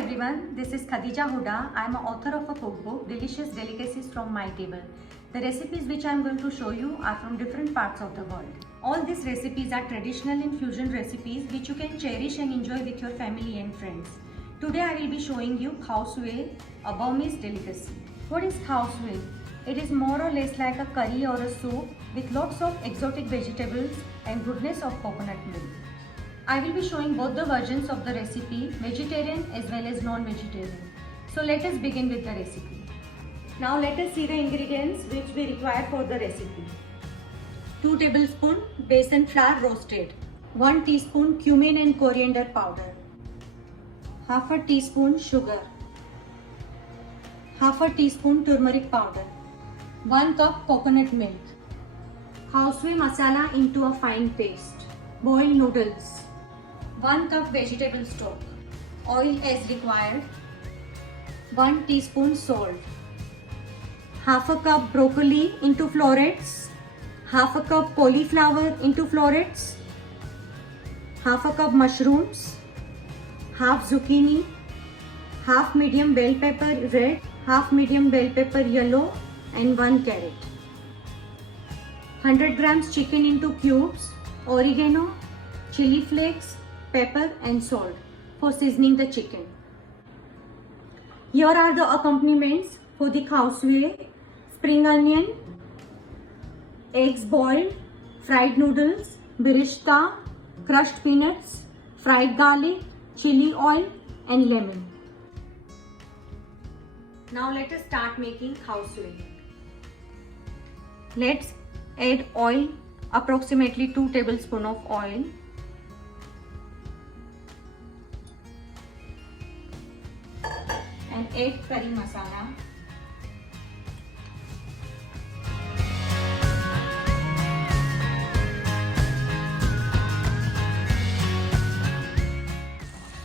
everyone, this is Khadija Huda. I am an author of a cookbook, Delicious Delicacies from My Table. The recipes which I am going to show you are from different parts of the world. All these recipes are traditional and fusion recipes which you can cherish and enjoy with your family and friends. Today I will be showing you khao suey, a Burmese delicacy. What is khao suey? It is more or less like a curry or a soup with lots of exotic vegetables and goodness of coconut milk. I will be showing both the versions of the recipe, vegetarian as well as non-vegetarian. So let us begin with the recipe. Now let us see the ingredients which we require for the recipe. 2 tablespoons besan flour roasted, 1 teaspoon cumin and coriander powder, half a teaspoon sugar, half a teaspoon turmeric powder, 1 cup coconut milk, khao suey masala into a fine paste, boiled noodles, 1 cup vegetable stock, oil as required, 1 teaspoon salt, half a cup broccoli into florets, half a cup cauliflower into florets, half a cup mushrooms, half zucchini, half medium bell pepper red, half medium bell pepper yellow and 1 carrot, 100 grams chicken into cubes, oregano, chili flakes, pepper and salt for seasoning the chicken. Here are the accompaniments for the khao suey: spring onion, eggs boiled, fried noodles, birishta, crushed peanuts, fried garlic, chili oil and lemon. Now let us start making khao suey. Let's add oil, approximately 2 tablespoons of oil. And add curry masala.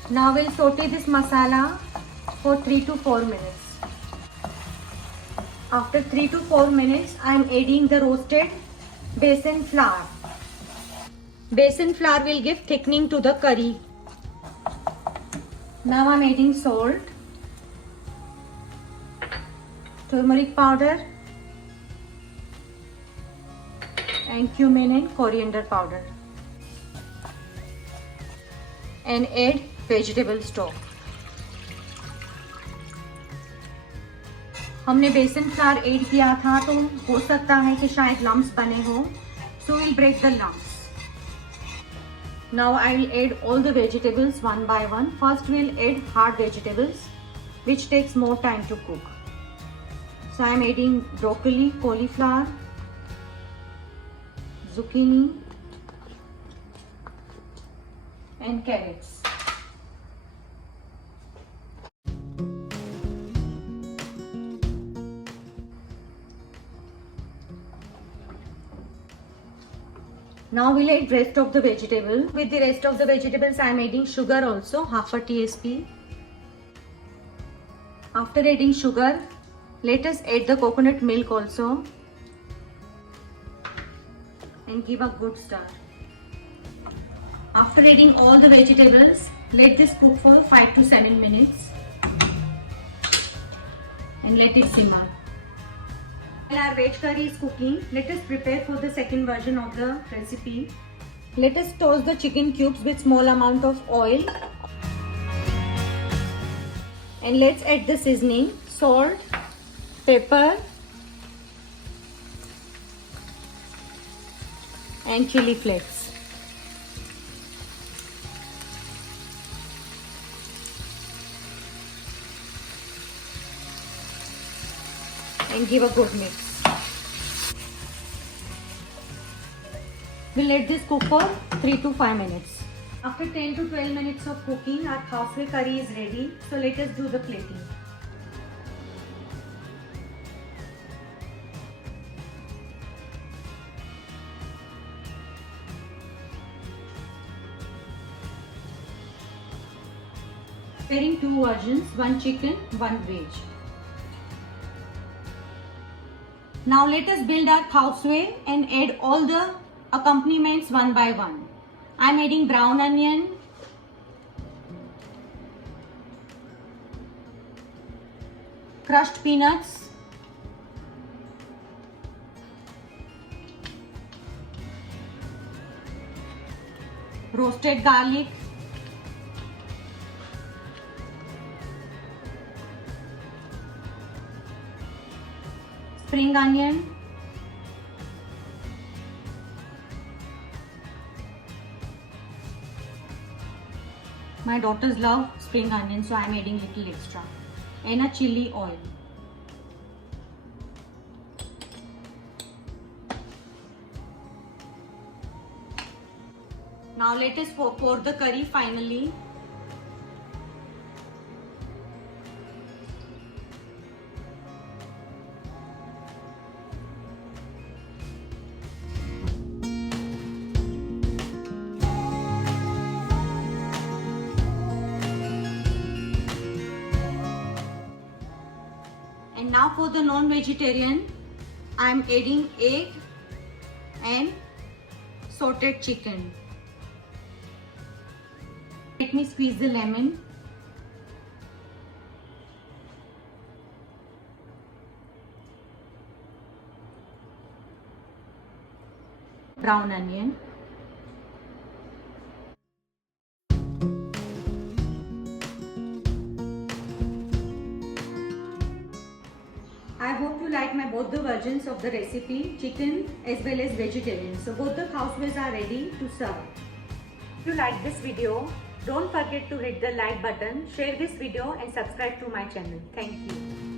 Now we'll saute this masala for 3 to 4 minutes. After 3 to 4 minutes, I am adding the roasted besan flour. Besan flour will give thickening to the curry. Now I am adding salt, turmeric powder and cumin and coriander powder, and add vegetable stock. हमने बेसन flower add किया था तो हो सकता है कि शायद लम्स बने हो, so we'll break the lumps. Now I will add all the vegetables one by one. First we'll add hard vegetables which takes more time to cook. So I am adding broccoli, cauliflower, zucchini and carrots. Now we'll add rest of the vegetable. With the rest of the vegetables I am adding sugar also, half a TSP. After adding sugar, let us add the coconut milk also and give a good stir. After adding all the vegetables, let this cook for 5 to 7 minutes and let it simmer. While our veg curry is cooking, let us prepare for the second version of the recipe. Let us toast the chicken cubes with small amount of oil and let's add the seasoning: salt, pepper and chili flakes. And give a good mix. We'll let this cook for 3 to 5 minutes. After 10 to 12 minutes of cooking, our khao suey curry is ready. So let us do the plating. Preparing 2 versions, 1 chicken, 1 veg. Now let us build our khao suey and add all the accompaniments one by one. I am adding brown onion, crushed peanuts, roasted garlic, spring onion, my daughters love spring onion, so I am adding little extra, and a chili oil. Now let us pour the curry finally. And now for the non-vegetarian, I am adding egg and sauteed chicken. Let me squeeze the lemon. Brown onion. I hope you like both the versions of the recipe, chicken as well as vegetarian. So both the khawsways are ready to serve. If you like this video, don't forget to hit the like button, share this video and subscribe to my channel. Thank you.